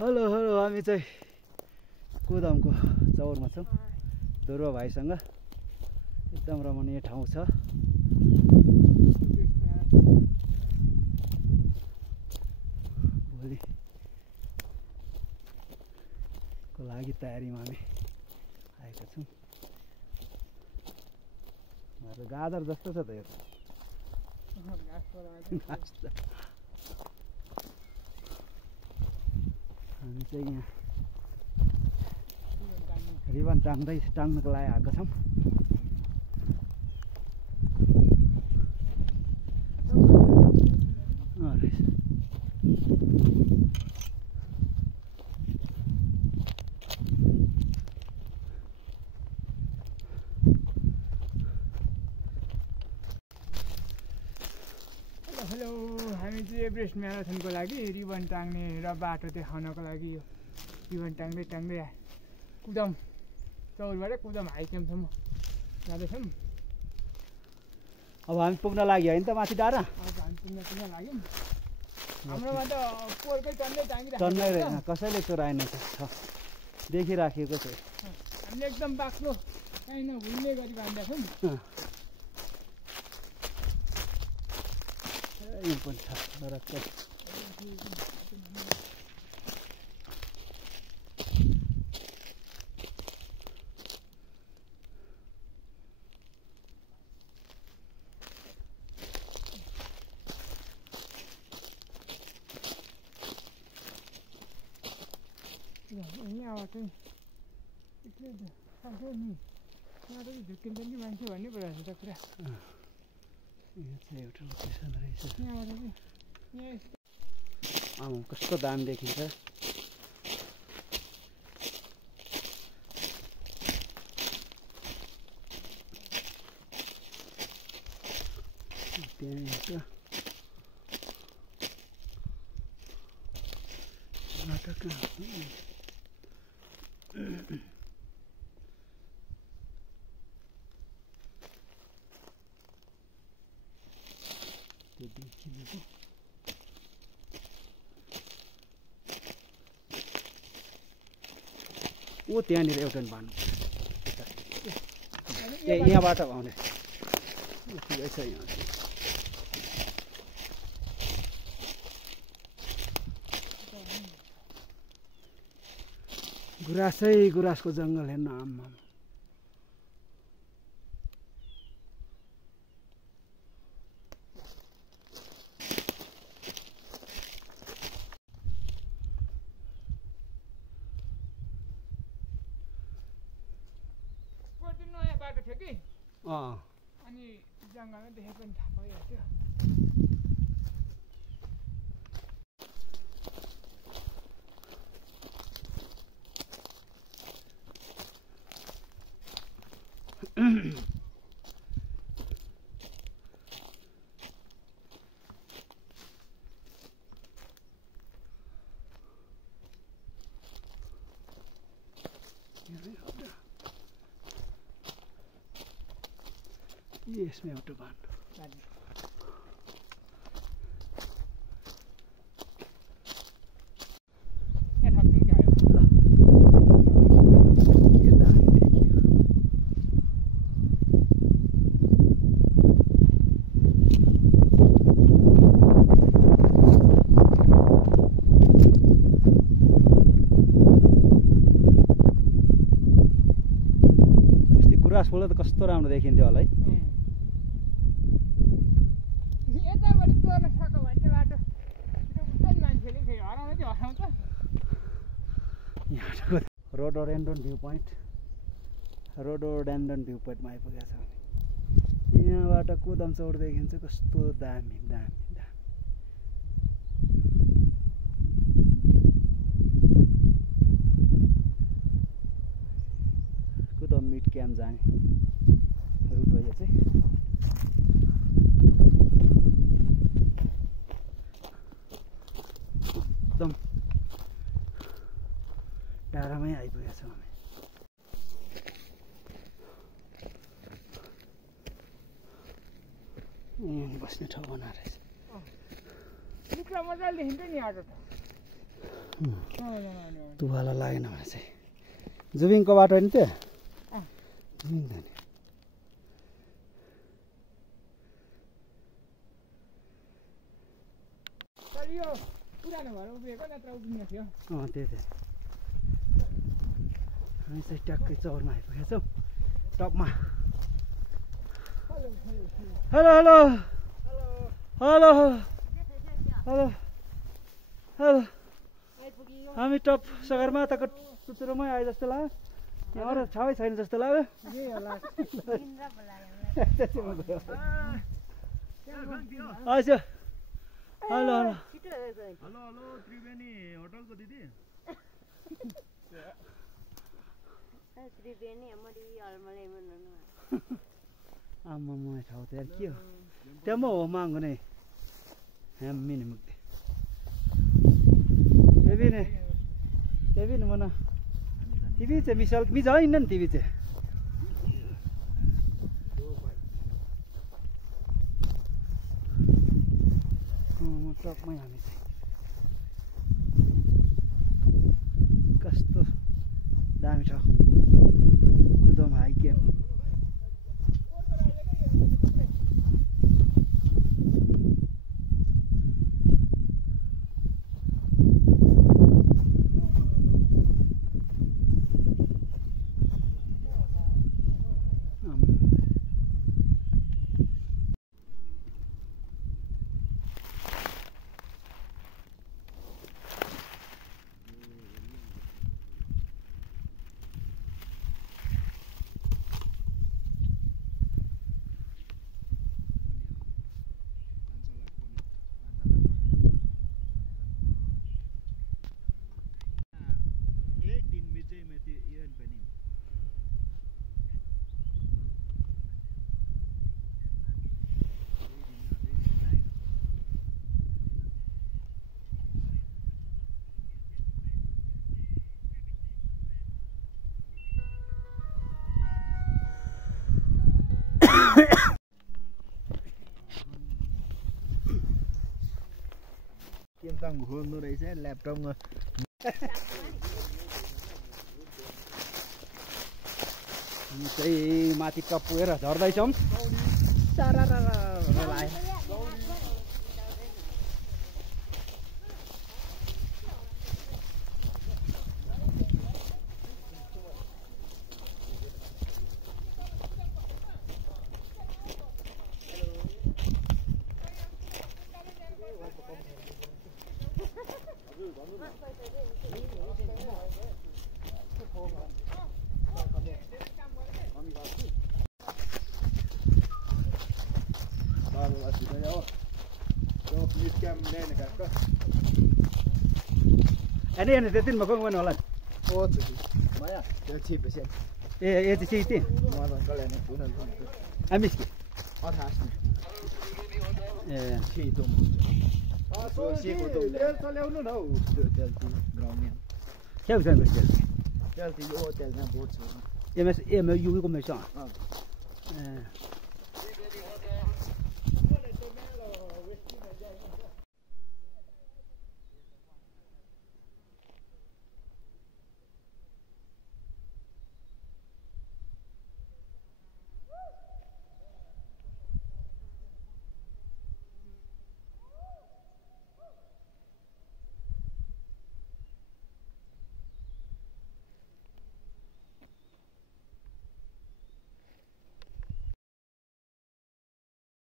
Hello hello हामी चाहिँ कुदामको चौरमा छौँ ध्रुव भाइसँग एकदम रमणीय ठाउँ छ भोलिको लागि तयारीमा हामी आएका छौँ गाजर जस्तो छ त यो हामी चाहिँ यहाँ रिबन टाङ्नको लागि आएको छौँ हेलो हामी चाहिँ एभरेस्ट म्याराथनको लागि रिबन टाङ्ने र बाटो देखाउनको लागि यो रिबन टाङ्दै कुदाम चौरबाट कुदाम हाई क्याम्पसम्म जाँदैछौँ। अब हामी पुग्न लाग्यो होइन त माथि डाँडा। अब हामी पुग्न लाग्यौँ। हाम्रोमा त पोलकै टन्नै टाङ्गिरहेको टन्नै रहेन कसैले चोराएन छ देखिराखेको छ। हामीले एकदम बाक्लो काहीँ नभुल्ने गरी बाँधेका छौँ। यो पनि छ रक्कै यहाँबाट सक्यो नि यहाँ त झुक्किन्छ नि मान्छे भन्ने भइरहेको छ त कुरा। यो चाहिँ एउटा लोकेसन रहेछ। यहाँबाट चाहिँ कस्तो दामी देखिन्छ। त्यहाँ एउटा नाटक ओ त्यहाँनिर एउटा भानु यहाँबाट आउने ठिकै छ। यहाँ गुराँसको जङ्गल हेर्न आम्मा नयाँ बाटो थियो कि अनि जङ्गलमा देखेको पनि थाहा पाइहाल्थ्यो। यसमा एउटा बाटो गुराँस फुल त कस्तो राम्रो देखिन्थ्यो होला है। यताबाट चोर्न सक्यो भने चाहिँ बाटो मान्छेले फेरि हराउँदै चाहिँ हराउँछ। यहाँ रोडोडेन्ड्रोन भ्यू पोइन्टमा आइपुगेको छ। यहाँबाट कुदाम चौर देखिन्छ कस्तो दामी दामी दामी। कुदाम मिड क्याम्प जाने रुट हो यो चाहिँ। एकदम डाँडामै आइपुगेका छौँ हामी। यहाँ बस्ने ठाउँ बनाएर रहेछ। मजाले देखिन्छ नि आटो त। तुवाला लागेन भने चाहिँ जुबिङको बाटो नि त्यो जुबिङ त नि त्यही त हामी चाहिँ ट्याक्कै चौरमा आइपुगेका छौँ टपमा hello hello hello hello hello हामी टप सगरमाथाको टुचुरोमै आए जस्तो लाग्यो यहाँ अरू ठाउँै छैन जस्तो लाग्यो हजुर hello hello hello hello Triveni होटलको दिदी आम्मा म ठाउँ त यार के हो त्यहाँ म हो माग्नु नै हामी नै मुक्ति तेभी mana TV चाहिँ मिसल छैन नि TV चाहिँ म ट्रकमै हामी चाहिँ कस्तो दामी ठाउँ कुदम हाई क्याम्प केमताङ घोल्नु रहेछ ल्यापटपमा हामी चाहिँ माथि टपुएर झर्दैछौँ Ini yang detin makong mana olan? Oh, Maya, dia 10%. Itu sih. Mana kalau yang punan pun. Amis ki. Atas ni. Sih itu. So sih itu. Dia kalau unu tahu, dia tu ground ni. Siapa yang bersih? Dia tu hotel ni bot. Em you ko mai sa.